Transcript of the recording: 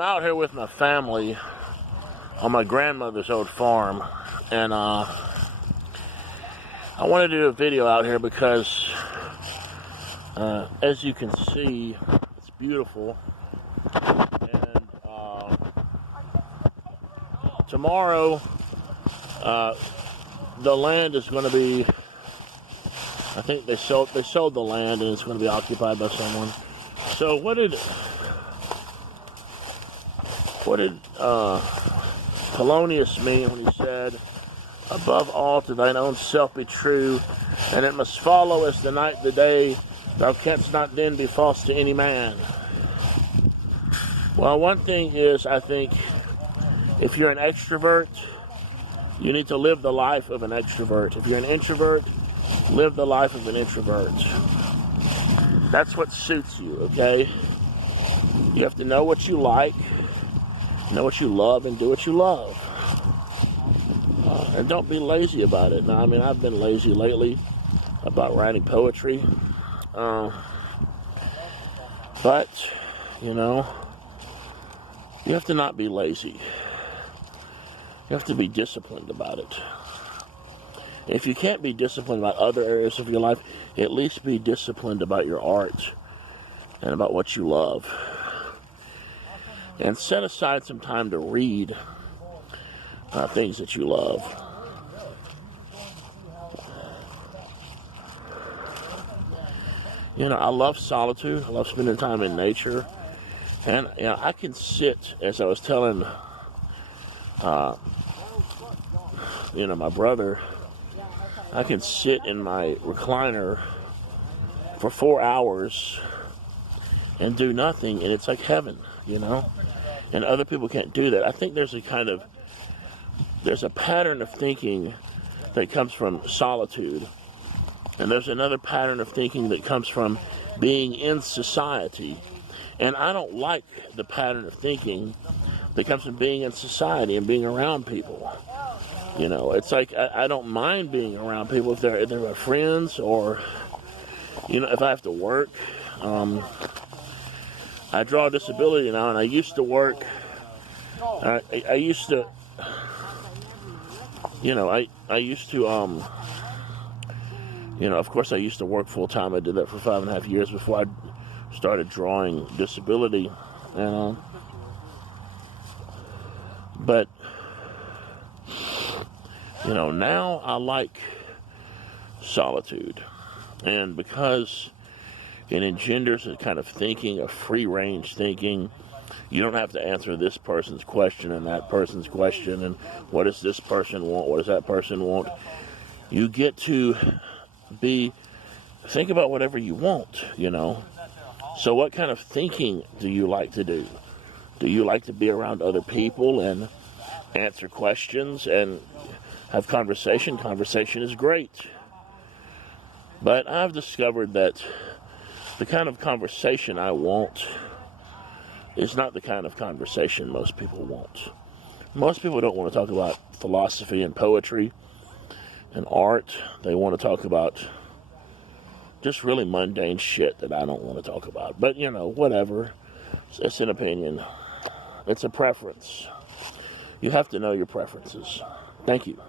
I'm out here with my family on my grandmother's old farm, and I wanted to do a video out here because as you can see, it's beautiful. And tomorrow the land is going to be, I think they sold the land and it's going to be occupied by someone. So what did Polonius mean when he said, above all to thine own self be true, and it must follow as the night the day, thou canst not then be false to any man? Well, one thing is, I think, if you're an extrovert, you need to live the life of an extrovert. If you're an introvert, live the life of an introvert. That's what suits you, okay? You have to know what you like, know what you love, and do what you love. And don't be lazy about it. Now, I mean, I've been lazy lately about writing poetry. But, you know, you have to not be lazy. You have to be disciplined about it. If you can't be disciplined about other areas of your life, at least be disciplined about your art and about what you love. And set aside some time to read things that you love. You know, I love solitude. I love spending time in nature. And, you know, I can sit, as I was telling, you know, my brother, I can sit in my recliner for 4 hours and do nothing, and it's like heaven, you know? And other people can't do that. I think there's a pattern of thinking that comes from solitude. And there's another pattern of thinking that comes from being in society. And I don't like the pattern of thinking that comes from being in society and being around people. You know, it's like I don't mind being around people if they're my friends, or, you know, if I have to work. I draw a disability now, and I used to work. I used to, you know, I used to, you know, of course I used to work full time. I did that for 5.5 years before I started drawing disability, and but, you know, now I like solitude, and because it engenders a kind of thinking, a free-range thinking. You don't have to answer this person's question and that person's question, and what does this person want, what does that person want. You get to think about whatever you want, you know. So what kind of thinking do you like to do? Do you like to be around other people and answer questions and have conversation? Conversation is great. But I've discovered that the kind of conversation I want is not the kind of conversation most people want. Most people don't want to talk about philosophy and poetry and art. They want to talk about just really mundane shit that I don't want to talk about. But, you know, whatever. It's an opinion. It's a preference. You have to know your preferences. Thank you.